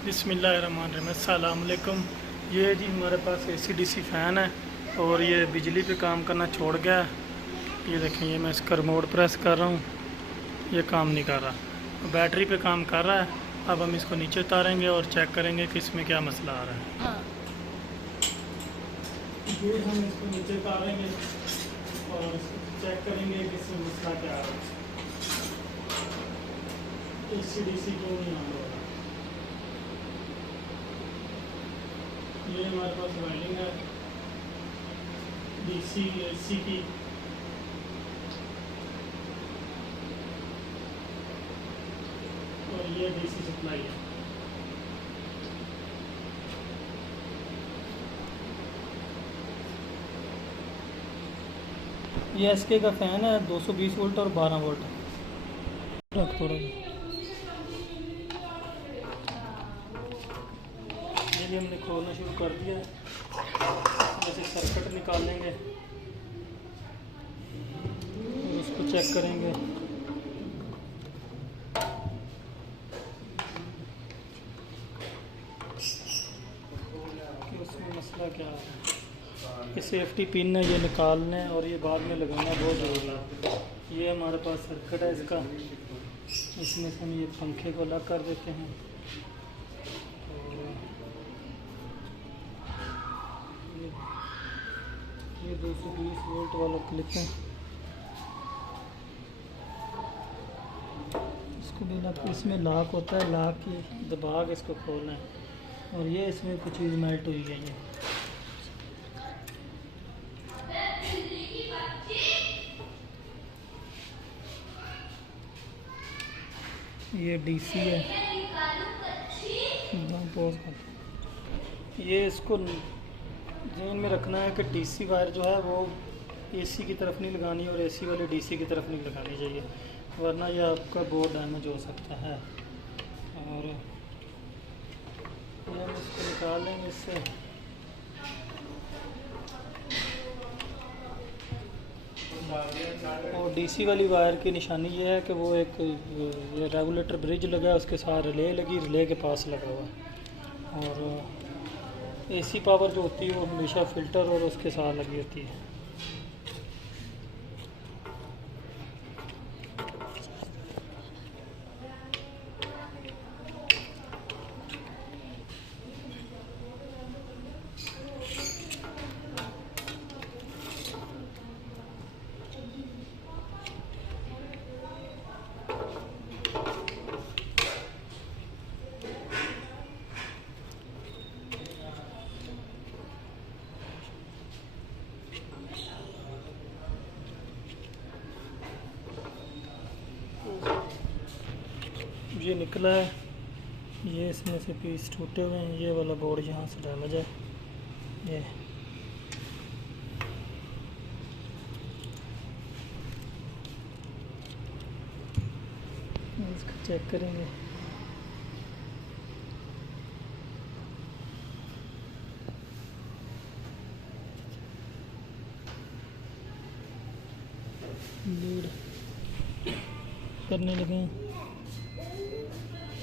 बिस्मिल्लाहिर्रहमानिर्रहीम, अस्सलाम वालेकुम। ये जी हमारे पास AC/DC फ़ैन है और ये बिजली पे काम करना छोड़ गया है। ये देखें, ये मैं इसका रिमोट प्रेस कर रहा हूँ, ये काम नहीं कर रहा। बैटरी पे काम कर रहा है। अब हम इसको नीचे उतारेंगे और चेक करेंगे कि इसमें क्या मसला आ रहा है। हाँ। ये हम इसको नीचे उतारेंगे और चेक करेंगे कि इसमें मसला क्या आ रहा है। AC/DC क्यों नहीं आ रहा। ये हमारे पास वायरिंग है DC AC की। और ये DC सप्लाई है। ये SK का फ़ैन है, 220 वोल्ट और 12 वोल्ट। रख थोड़ा, ये भी हमने खोलना शुरू कर दिया है। जैसे सर्किट निकालेंगे और उसको चेक करेंगे। कि उसमें मसला क्या है। ये सेफ्टी पिन है, ये निकालना है और ये बाद में लगाना बहुत ज़रूरी है। ये हमारे पास सर्किट है इसका, इसमें से हम ये पंखे को अलग कर देते हैं। ये 220 वोल्ट वाला क्लिप है, इसको भी लॉक, इसमें लॉक होता है, लॉक की दबा के इसको खोलना है। और ये इसमें कुछ चीज़ मेल्ट हुई गई है। ये DC है, पॉज कर। ये इसको ध्यान में रखना है कि DC वायर जो है वो AC की तरफ नहीं लगानी और AC वाले DC की तरफ नहीं लगानी चाहिए, वरना ये आपका बोर्ड डैमेज हो सकता है। और ये हम इसको निकाल लेंगे इससे। और DC वाली वायर की निशानी ये है कि वो एक ये रेगुलेटर ब्रिज लगा है, उसके साथ रिले लगी, रिले के पास लगा हुआ है। और AC पावर जो होती है वो हमेशा फ़िल्टर और उसके साथ लगी होती है। ये निकला है, ये इसमें से पीस टूटे हुए हैं। ये वाला बोर्ड यहाँ से डैमेज है। ये इसको चेक करेंगे। लीड करने लगे,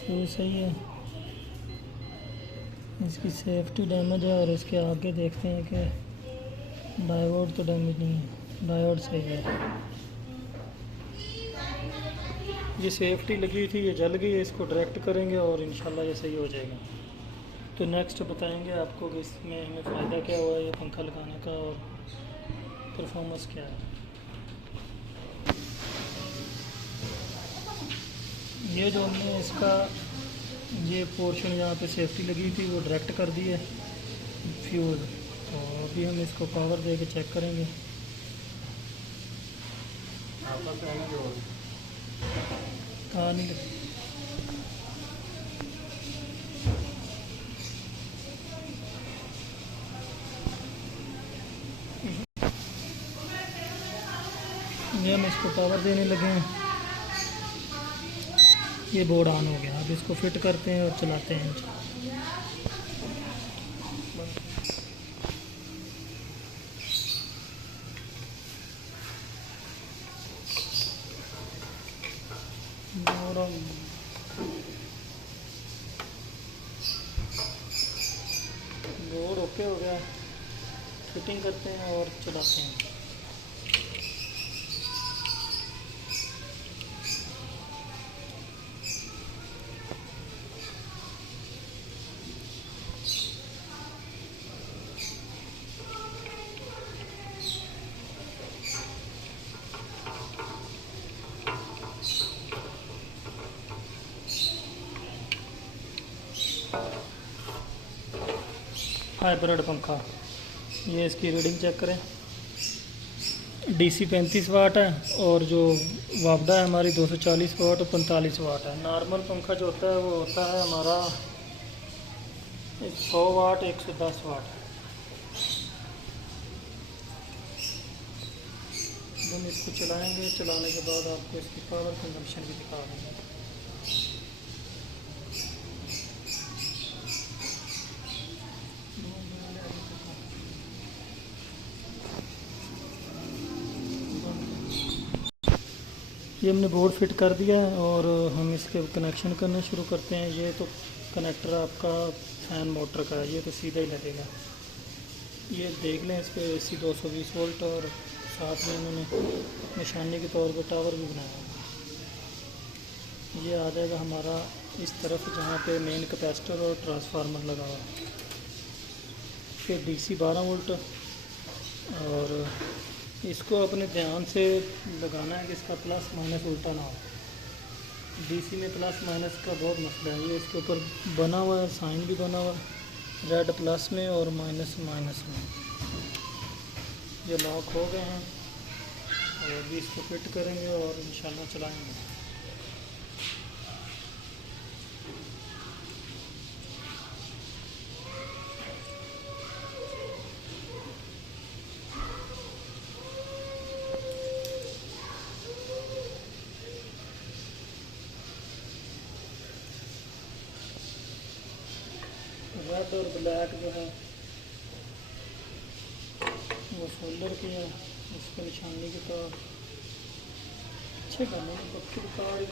ये सही है। इसकी सेफ्टी डैमेज है और इसके आगे देखते हैं कि डायोड तो डैमेज नहीं है, डायोड सही है। ये सेफ्टी लगी हुई थी, ये जल गई है, इसको डायरेक्ट करेंगे और इंशाल्लाह ये सही हो जाएगा। तो नेक्स्ट बताएंगे आपको कि इसमें हमें फ़ायदा क्या हुआ ये पंखा लगाने का और परफॉर्मेंस क्या है। ये जो हमने इसका ये पोर्शन यहाँ पे सेफ्टी लगी थी वो डायरेक्ट कर दी है फ्यूज़। तो अभी हम इसको पावर दे के चेक करेंगे। कहाँ नहीं लगी, ये हम इसको पावर देने लगे हैं। ये बोर्ड ऑन हो गया, अब इसको फिट करते हैं और चलाते हैं। बोर्ड ओके हो गया, फिटिंग करते हैं और चलाते हैं। हाइब्रिड पंखा, ये इसकी रीडिंग चेक करें। डीसी 35 वाट है और जो वापडा है हमारी 240 वाट और 45 वाट है। नॉर्मल पंखा जो होता है वो होता है हमारा 100 वाट 110 वाट। हम इसको चलाएंगे, चलाने के बाद आपको इसकी पावर कंजम्पशन भी दिखा देंगे। ये हमने बोर्ड फिट कर दिया है और हम इसके कनेक्शन करना शुरू करते हैं। ये तो कनेक्टर आपका फैन मोटर का है, ये तो सीधा ही लगेगा। ये देख लें, इस पर AC 220 वोल्ट और साथ में इन्होंने निशानी के तौर पर टावर भी बनाया है। ये आ जाएगा हमारा इस तरफ जहाँ पे मेन कैपेसिटर और ट्रांसफार्मर लगा हुआ है। फिर DC 12 वोल्ट, और इसको अपने ध्यान से लगाना है कि इसका प्लस माइनस उल्टा ना हो। DC में प्लस माइनस का बहुत मसला है। ये इसके ऊपर बना हुआ है, साइन भी बना हुआ है, रेड प्लस में और माइनस माइनस में। ये लॉक हो गए हैं और अभी इसको फिट करेंगे और इंशाल्लाह चलाएंगे। रेड और ब्लैक जो है वो सोल्डर की है, इसके निशानी के तो अच्छे करने पक्की तार ही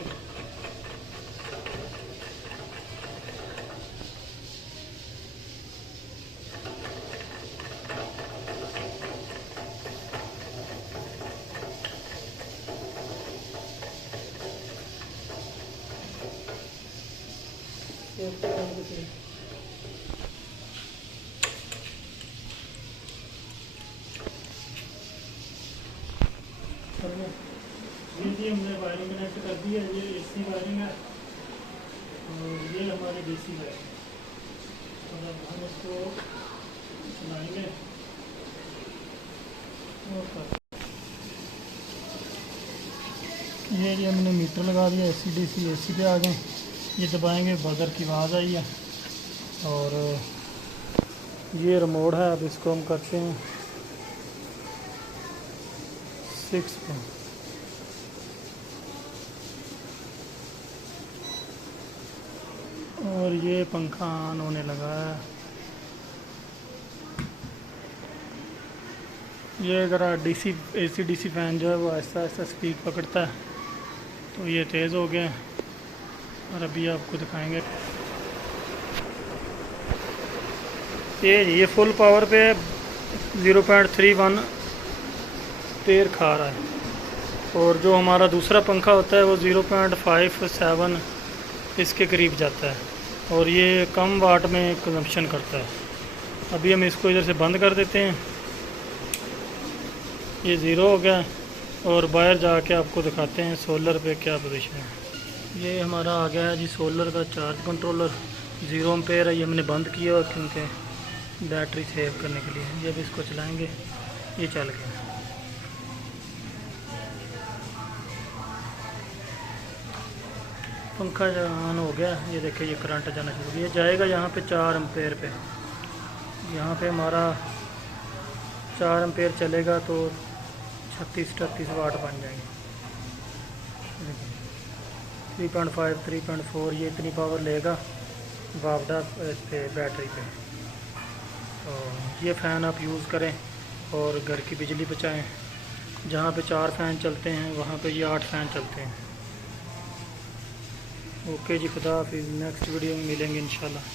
ये हमने वायरिंग कनेक्ट कर दी है। ये AC वायरिंग है और ये हमारी DC है। और अब हम इसको चलाएंगे और ये हमने मीटर लगा दिया। AC पे आ गए। ये दबाएंगे, बजर की आवाज़ आई है और ये रिमोट है। अब इसको हम करते हैं 6 पे। और ये पंखा ऑन होने लगा है। ये अगर AC DC फ़ैन जो है वो आहिस्ता आहिस्ता स्पीड पकड़ता है, तो ये तेज़ हो गया और अभी आपको दिखाएंगे। ये फुल पावर पे 0.31 पेयर खा रहा है और जो हमारा दूसरा पंखा होता है वो 0.57 इसके करीब जाता है और ये कम वाट में कंजम्पशन करता है। अभी हम इसको इधर से बंद कर देते हैं। ये ज़ीरो हो गया और बाहर जाके आपको दिखाते हैं सोलर पे क्या पोजीशन है। ये हमारा आ गया है जी सोलर का चार्ज कंट्रोलर। 0 एम्पेयर है, ये हमने बंद किया क्योंकि बैटरी सेव करने के लिए। जब इसको चलाएंगे ये चल गया। पंखा ऑन हो गया। ये देखिए ये करंट जाना शुरू, ये जाएगा यहाँ पे 4 एम्पेयर पे। यहाँ पे हमारा 4 एम्पेयर चलेगा तो 36-38 वाट बन जाएंगे। 3.5 3.4 ये इतनी पावर लेगा वापडा इस पे बैटरी पे। तो ये फ़ैन आप यूज़ करें और घर की बिजली बचाएं। जहाँ पे 4 फ़ैन चलते हैं वहाँ पे ये 8 फ़ैन चलते हैं। ओके जी, खुदा हाफिज़। नेक्स्ट वीडियो में मिलेंगे इंशाल्लाह।